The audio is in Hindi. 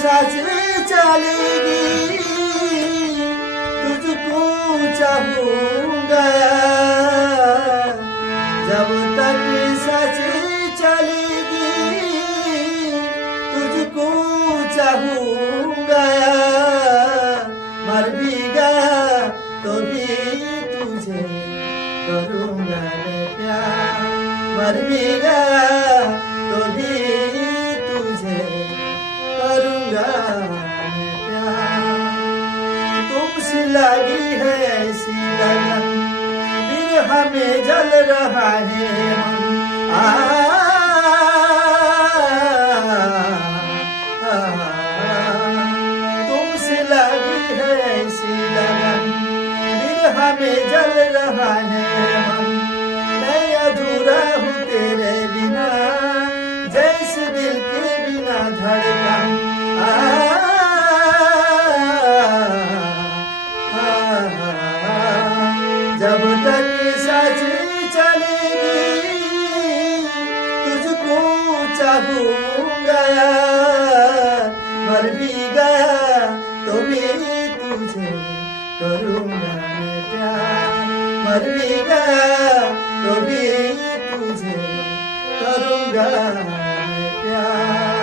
सच चलेगी तुझको चाहूंगा जब तक सच चलेगी तुझको चाहूंगा मर भी गया तो भी तुझे करूंगा मैं प्यार मर भी गया तो भी तुझे करूंगा मैं प्यार तुमसे लगी है ऐसी लगन फिर हमें जल रहा है तुमसे लगी है ऐसी लगन फिर हमें जल रहा है मैं अधूरा हूँ तेरे बिना जैसे दिल के बिना धड़कन जब तक सच चलेगी तुझको चाहूंगा मर भी गया तो भी तुझे करूंगा मैं प्यार मर भी गया तो भी तुझे करूंगा मैं प्यार